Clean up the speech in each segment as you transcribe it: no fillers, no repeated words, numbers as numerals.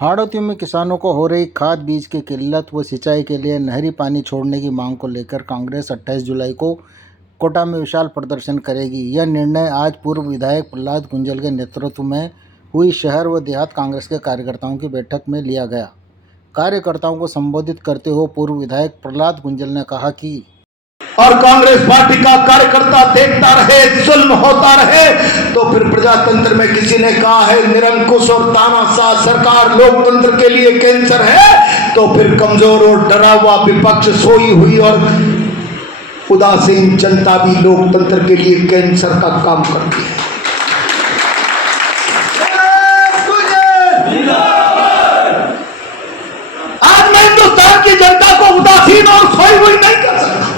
हाड़ौती में किसानों को हो रही खाद बीज की किल्लत व सिंचाई के लिए नहरी पानी छोड़ने की मांग को लेकर कांग्रेस 28 जुलाई को कोटा में विशाल प्रदर्शन करेगी। यह निर्णय आज पूर्व विधायक प्रहलाद गुंजल के नेतृत्व में हुई शहर व देहात कांग्रेस के कार्यकर्ताओं की बैठक में लिया गया। कार्यकर्ताओं को संबोधित करते हुए पूर्व विधायक प्रहलाद गुंजल ने कहा कि और कांग्रेस पार्टी का कार्यकर्ता देखता रहे, जुल्म होता रहे, तो फिर प्रजातंत्र में किसी ने कहा है निरंकुश और तानाशाह सरकार लोकतंत्र के लिए कैंसर है, तो फिर कमजोर और डरा हुआ विपक्ष, सोई हुई और उदासीन जनता भी लोकतंत्र के लिए कैंसर का काम करती है। आज मैं हिंदुस्तान की जनता को उदासीन और सोई हुई नहीं कर सकता।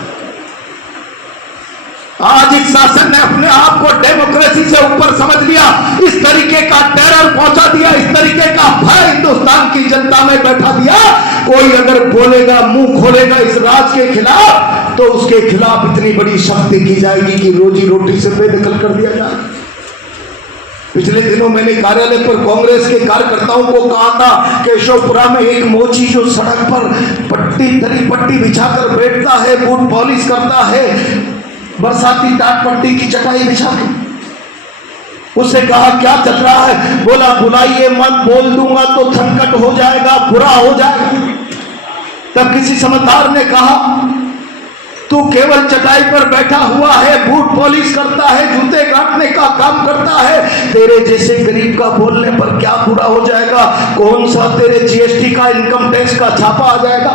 आज इस शासन ने अपने आप को डेमोक्रेसी से ऊपर समझ लिया, इस तरीके का टेरर पहुंचा दिया, इस तरीके का भय हिंदुस्तान की जनता में बैठा दिया। कोई अगर बोलेगा, मुंह खोलेगा इस राज के खिलाफ, तो उसके खिलाफ इतनी बड़ी शक्ति की जाएगी कि रोजी रोटी से बेदखल कर दिया जाए। पिछले दिनों मैंने कार्यालय पर कांग्रेस के कार्यकर्ताओं को कहा था, केशवपुरा में एक मोची जो सड़क पर पट्टी बिछाकर बैठता है, बूट पॉलिश करता है, बरसाती टाट पट्टी की चटाई बिछा के, उससे कहा क्या चल रहा है? बोला बुलाइए मत, बोल दूंगा तो संकट हो जाएगा, बुरा हो जाएगा। तब किसी समझदार ने कहा तू केवल चटाई पर बैठा हुआ है, बूट पॉलिश करता है, जूते काटने का काम करता है, तेरे जैसे गरीब का बोलने पर क्या बुरा हो जाएगा? कौन सा तेरे जीएसटी का, इनकम टैक्स का छापा आ जाएगा?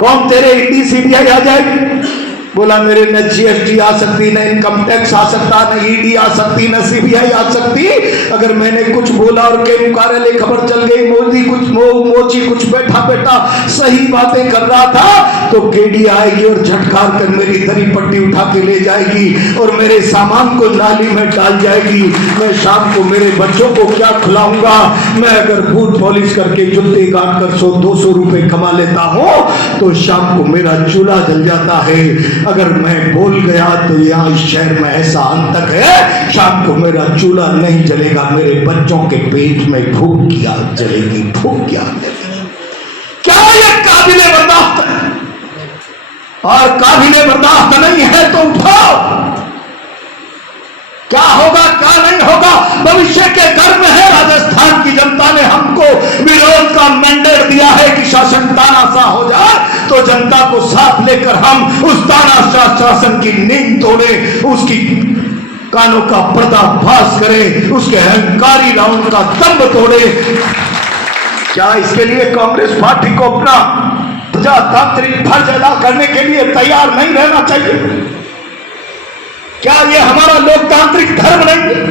कौन तेरे ईडी सीबीआई आ जाएगी? बोला मेरे न जीएसटी आ सकती, न इनकम टैक्स आ सकता, न ईडी आ सकती, न सीबीआई आ सकती। अगर मैंने कुछ बोला और के कार्यालय खबर चल गई, मोची कुछ बैठा सही बातें कर रहा था, तो केडी आएगी और झटकार कर मेरी दरी पट्टी उठा के ले जाएगी और मेरे सामान को नाली में डाल जाएगी। मैं शाम को मेरे बच्चों को क्या खिलाऊंगा? मैं अगर बूट पॉलिश करके जूते काट कर 100-200 रुपए कमा लेता हूं, तो शाम को मेरा चूल्हा जल जाता है। अगर मैं बोल गया तो यहाँ इस शहर में ऐसा अंतक है, शाम को मेरा चूल्हा नहीं जलेगा, मेरे बच्चों के पेट में भूख की आग जलेगी, भूख की आग जलेगी। क्या ये काबिले बर्दाश्त है? और काबिले बर्दाश्त नहीं है तो उठाओ। क्या होगा क्या नहीं होगा भविष्य के घर में है। राजस्थान की जनता ने हमको विरोध का मैंडेट दिया है कि शासन तानाशाह हो जाए, तो जनता को साथ लेकर हम उस तानाशाह शासन की नींद तोड़े, उसकी कानों का पर्दाफाश करें, उसके अहंकारी राउंड का स्तंभ तोड़े। क्या इसके लिए कांग्रेस पार्टी को अपना प्रजातांत्रिक फर्ज अदा करने के लिए तैयार नहीं रहना चाहिए? क्या ये हमारा लोकतांत्रिक धर्म नहीं?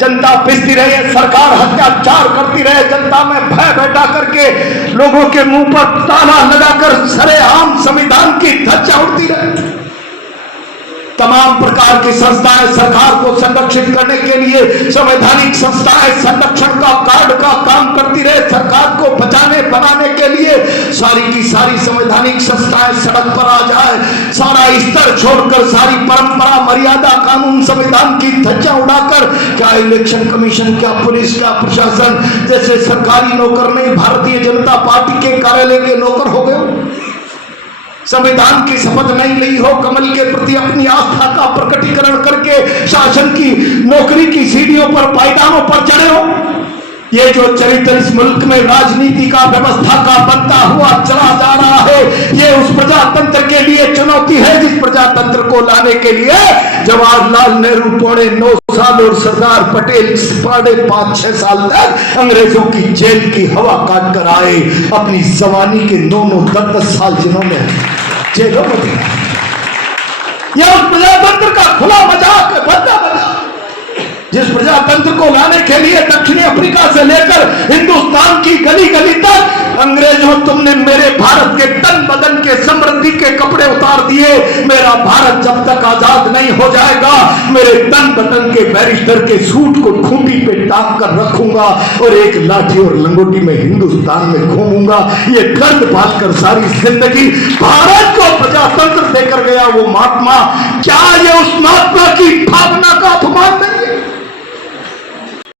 जनता पिसती रहे, सरकार अत्याचार करती रहे, जनता में भय बैठा करके लोगों के मुंह पर ताला लगाकर सरेआम संविधान की धज्जा उड़ती रहे। तमाम प्रकार की संस्थाएं सरकार को संरक्षित करने के लिए, संवैधानिक संस्थाएं संरक्षण का कार्ड का काम करती रहे, सरकार को बचाने बनाने के लिए सारी की सारी संवैधानिक संस्थाएं सड़क पर आ जाए, सारा स्तर छोड़कर सारी परंपरा, मर्यादा, कानून, संविधान की धज्जा उड़ाकर, क्या इलेक्शन कमीशन, क्या पुलिस, क्या प्रशासन जैसे सरकारी नौकर नहीं, भारतीय जनता पार्टी के कार्यालय के नौकर हो गए? संविधान की शपथ नहीं ली हो, कमल के प्रति अपनी आस्था का प्रकटीकरण करके शासन की नौकरी की सीढ़ियों पर, पायदानों पर चढ़े हो? ये जो चरित्र इस मुल्क में राजनीति का, व्यवस्था का बनता हुआ चला जा रहा है, ये उस प्रजातंत्र के लिए चुनौती है जिस प्रजातंत्र को लाने के लिए जवाहरलाल नेहरू 9.5 साल और सरदार पटेल 5.5-6 साल तक अंग्रेजों की जेल की हवा काट कर आए। अपनी जवानी के 9-10 साल जिन्होंने जेलों में दिया, यह उस प्रजातंत्र का खुला मजाक है, बंदा मजाक। जिस प्रजातंत्र को लाने के लिए दक्षिणी अफ्रीका से लेकर हिंदुस्तान की गली गली तक अंग्रेजों तुमने मेरे भारत के तन बदन के समृद्धि के कपड़े उतार दिए। मेरा भारत जब तक आजाद नहीं हो जाएगा, मेरे तन बदन के बैरिस्टर के सूट को खूंटी पे टांग कर रखूंगा और एक लाठी और लंगोटी में हिंदुस्तान में घूमूंगा। ये दर्द बात कर सारी जिंदगी भारत को प्रजातंत्र देकर गया वो महात्मा, क्या ये उस महात्मा की भावना का अपमान नहीं है?